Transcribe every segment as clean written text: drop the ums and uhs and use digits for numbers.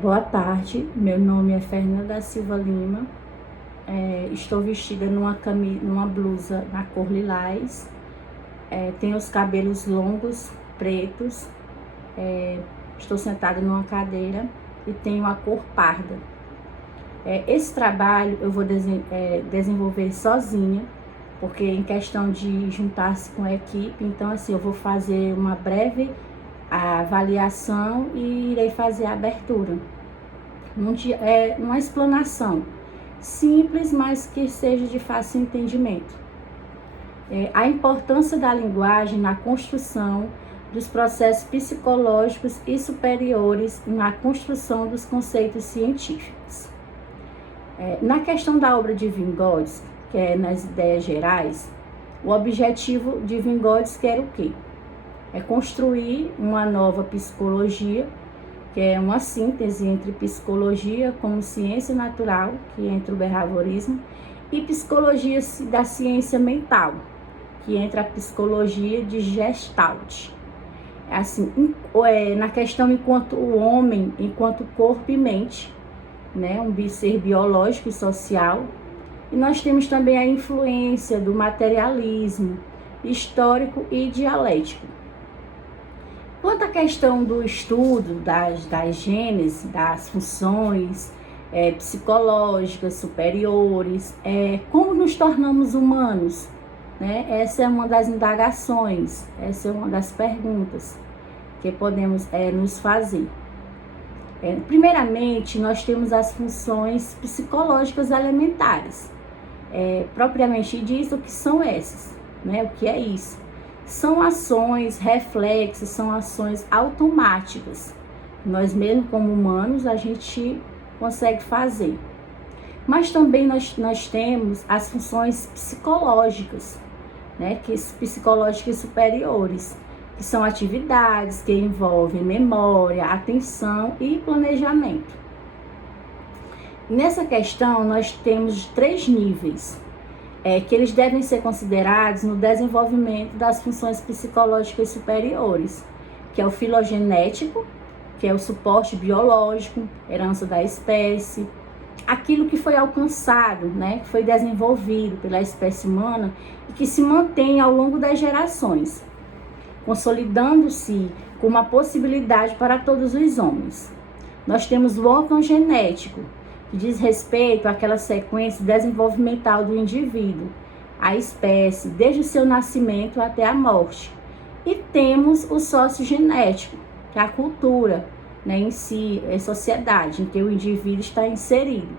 Boa tarde, meu nome é Fernanda da Silva Lima. Estou vestida numa blusa na cor lilás. Tenho os cabelos longos, pretos. Estou sentada numa cadeira e tenho a cor parda. Esse trabalho eu vou desenvolver sozinha, porque em questão de juntar-se com a equipe, então assim, eu vou fazer uma breve avaliação e irei fazer a abertura. Uma explanação simples, mas que seja de fácil entendimento. A importância da linguagem na construção dos processos psicológicos e superiores na construção dos conceitos científicos. Na questão da obra de Vygotsky, que é nas ideias gerais, o objetivo de Vygotsky era o quê? É construir uma nova psicologia, que é uma síntese entre psicologia como ciência natural, que entra o behaviorismo, e psicologia da ciência mental, que entra a psicologia de Gestalt. Assim, na questão enquanto o homem, enquanto corpo e mente, né, um ser biológico e social. E nós temos também a influência do materialismo histórico e dialético. Quanto à questão do estudo das gêneses, das funções psicológicas superiores, como nos tornamos humanos, né? Essa é uma das indagações, essa é uma das perguntas que podemos nos fazer. Primeiramente, nós temos as funções psicológicas elementares. Propriamente dito, o que são essas? Né? O que é isso? São ações reflexas, são ações automáticas. Nós mesmos, como humanos, a gente consegue fazer. Mas também nós temos as funções psicológicas, né? Psicológicas superiores, que são atividades que envolvem memória, atenção e planejamento. Nessa questão, nós temos 3 níveis, que eles devem ser considerados no desenvolvimento das funções psicológicas superiores, que é o filogenético, que é o suporte biológico, herança da espécie, aquilo que foi alcançado, né, que foi desenvolvido pela espécie humana e que se mantém ao longo das gerações, consolidando-se como uma possibilidade para todos os homens. Nós temos o organogenético, que diz respeito àquela sequência desenvolvimental do indivíduo, a espécie, desde o seu nascimento até a morte. E temos o sociogenético, que é a cultura, né, em si, é a sociedade em que o indivíduo está inserido.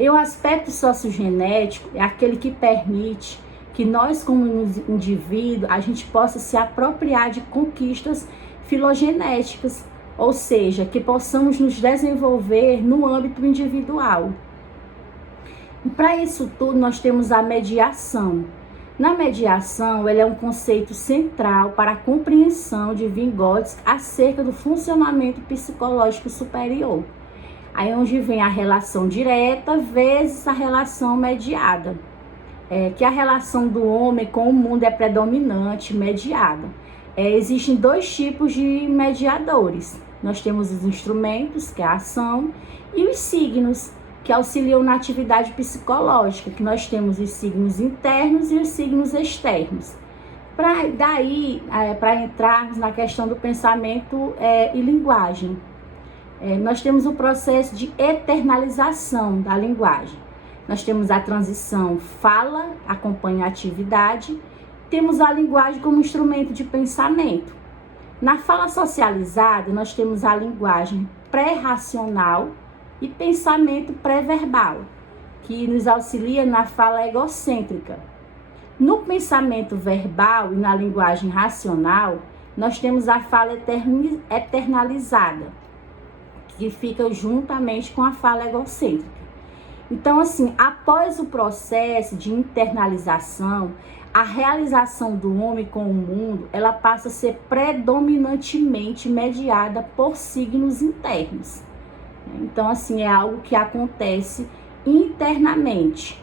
E o aspecto sociogenético é aquele que permite que nós, como indivíduo, a gente possa se apropriar de conquistas filogenéticas, ou seja, que possamos nos desenvolver no âmbito individual. E para isso tudo, nós temos a mediação. Na mediação, ele é um conceito central para a compreensão de Vygotsky acerca do funcionamento psicológico superior. Aí onde vem a relação direta vezes a relação mediada. Que a relação do homem com o mundo é predominante, mediada. Existem 2 tipos de mediadores. Nós temos os instrumentos, que é a ação, e os signos, que auxiliam na atividade psicológica, que nós temos os signos internos e os signos externos. Para entrarmos na questão do pensamento e linguagem, nós temos o processo de eternalização da linguagem. Nós temos a transição fala, acompanha a atividade, temos a linguagem como instrumento de pensamento. Na fala socializada, nós temos a linguagem pré-racional e pensamento pré-verbal, que nos auxilia na fala egocêntrica. No pensamento verbal e na linguagem racional, nós temos a fala eternalizada, que fica juntamente com a fala egocêntrica. Então, assim, após o processo de internalização, a realização do homem com o mundo, ela passa a ser predominantemente mediada por signos internos. Então, assim, é algo que acontece internamente.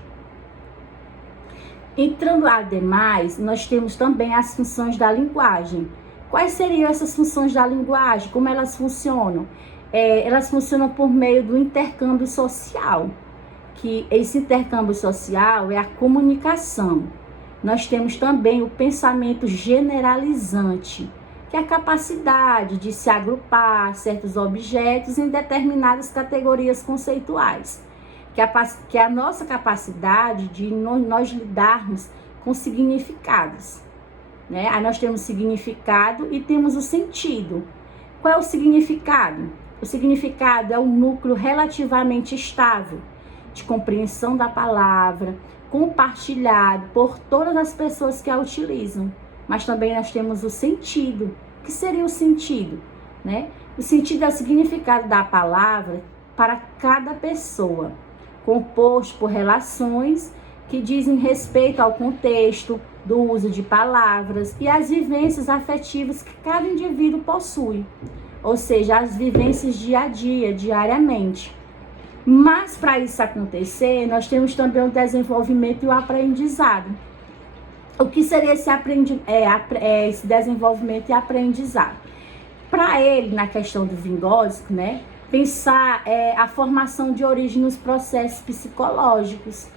Entrando ademais, nós temos também as funções da linguagem. Quais seriam essas funções da linguagem? Como elas funcionam? elas funcionam por meio do intercâmbio social, que esse intercâmbio social é a comunicação. Nós temos também o pensamento generalizante, que é a capacidade de se agrupar certos objetos em determinadas categorias conceituais, que é a nossa capacidade de nós lidarmos com significados, né? Aí nós temos significado e temos o sentido. Qual é o significado? O significado é um núcleo relativamente estável, de compreensão da palavra, compartilhado por todas as pessoas que a utilizam. Mas também nós temos o sentido. O que seria o sentido, né? O sentido é o significado da palavra para cada pessoa, composto por relações que dizem respeito ao contexto do uso de palavras e às vivências afetivas que cada indivíduo possui, ou seja, as vivências dia a dia, diariamente. Mas para isso acontecer, nós temos também o desenvolvimento e o aprendizado. O que seria esse desenvolvimento e aprendizado? Para ele, na questão do Vygotsky, né, pensar a formação de origem nos processos psicológicos,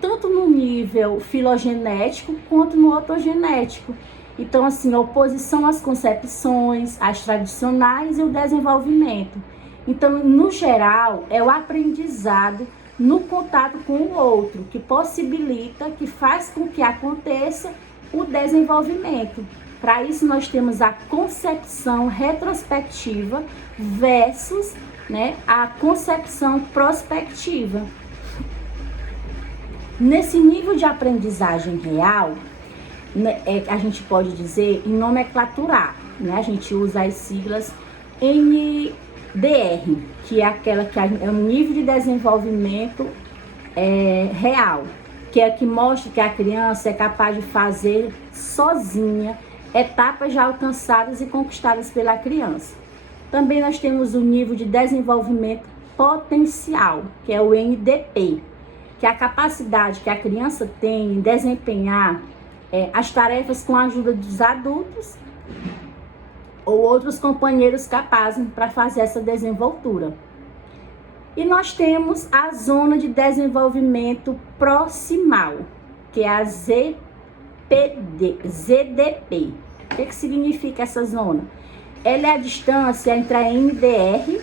tanto no nível filogenético quanto no ontogenético. Então, assim, a oposição às concepções, às tradicionais e o desenvolvimento. Então, no geral, é o aprendizado no contato com o outro, que possibilita, que faz com que aconteça o desenvolvimento. Para isso, nós temos a concepção retrospectiva versus, né, a concepção prospectiva. Nesse nível de aprendizagem real, né, a gente pode dizer em nomenclaturar, né? A gente usa as siglas NDR, que é aquela que é o nível de desenvolvimento real, que é que mostra que a criança é capaz de fazer sozinha etapas já alcançadas e conquistadas pela criança. Também nós temos o nível de desenvolvimento potencial, que é o NDP, que é a capacidade que a criança tem em desempenhar as tarefas com a ajuda dos adultos ou outros companheiros capazes para fazer essa desenvoltura. E nós temos a zona de desenvolvimento proximal, que é a ZDP. O que significa essa zona? Ela é a distância entre a NDR,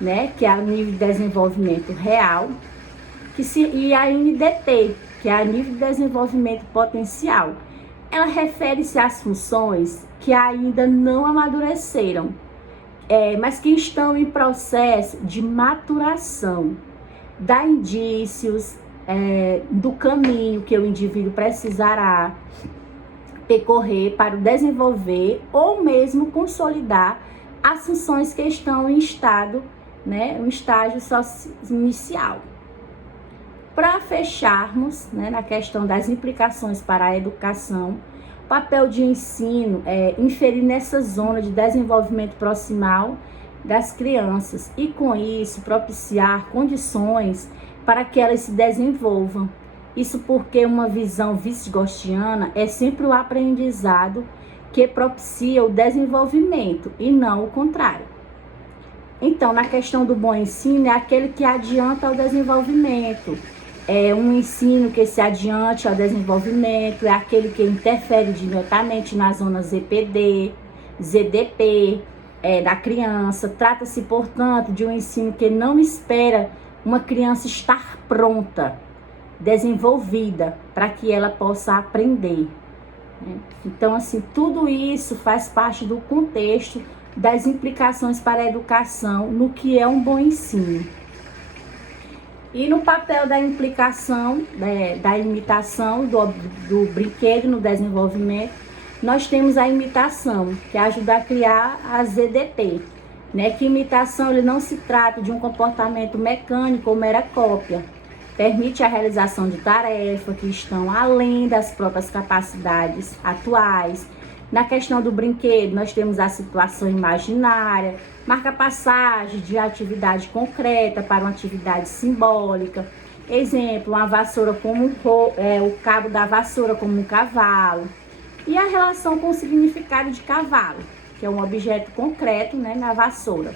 né, que é o nível de desenvolvimento real, e a NDP, que é a nível de desenvolvimento potencial. Ela refere-se às funções que ainda não amadureceram, mas que estão em processo de maturação. Dá indícios do caminho que o indivíduo precisará percorrer para desenvolver ou mesmo consolidar as funções que estão em estado, né, um estágio inicial. Para fecharmos, né, na questão das implicações para a educação, o papel de ensino é inferir nessa zona de desenvolvimento proximal das crianças e, com isso, propiciar condições para que elas se desenvolvam. Isso porque uma visão vygotsiana é sempre o aprendizado que propicia o desenvolvimento e não o contrário. Então, na questão do bom ensino, é aquele que adianta o desenvolvimento. É um ensino que se adiante ao desenvolvimento, é aquele que interfere diretamente na zona ZPD, ZDP da criança. Trata-se, portanto, de um ensino que não espera uma criança estar pronta, desenvolvida, para que ela possa aprender. Então, assim, tudo isso faz parte do contexto das implicações para a educação no que é um bom ensino. E no papel da implicação, da imitação do brinquedo no desenvolvimento, nós temos a imitação, que ajuda a criar a ZDP, né? Que imitação ele não se trata de um comportamento mecânico ou mera cópia. Permite a realização de tarefas que estão além das próprias capacidades atuais. Na questão do brinquedo, nós temos a situação imaginária, marca passagem de atividade concreta para uma atividade simbólica. Exemplo, uma vassoura como o cabo da vassoura como um cavalo. E a relação com o significado de cavalo, que é um objeto concreto, né, na vassoura.